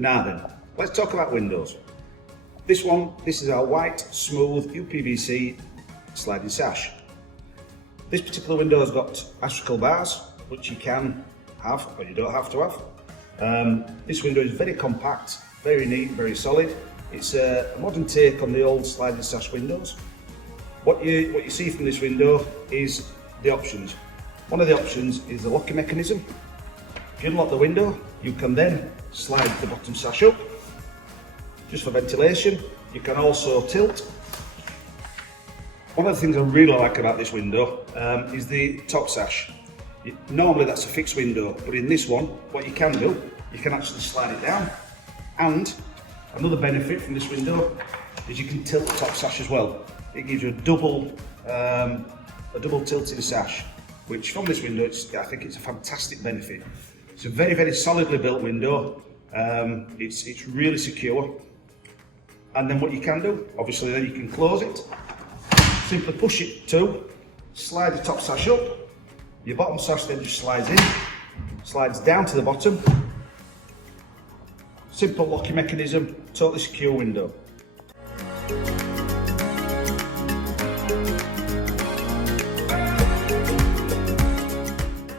Now then, let's talk about windows. This is our white, smooth UPVC sliding sash. This particular window has got astragal bars, which you can have, or you don't have to have. This window is very compact, very neat, very solid. It's a modern take on the old sliding sash windows. What you see from this window is the options. One of the options is the locking mechanism. If you unlock the window, you can then slide the bottom sash up, just for ventilation. You can also tilt. One of the things I really like about this window is the top sash. Normally that's a fixed window, but in this one, what you can do, you can actually slide it down. And another benefit from this window is you can tilt the top sash as well. It gives you a double tilted sash, which from this window, I think it's a fantastic benefit. It's a very, very solidly built window. It's really secure. And then what you can do, obviously then you can close it. Simply push it to, slide the top sash up. Your bottom sash then just slides down to the bottom. Simple locking mechanism, totally secure window.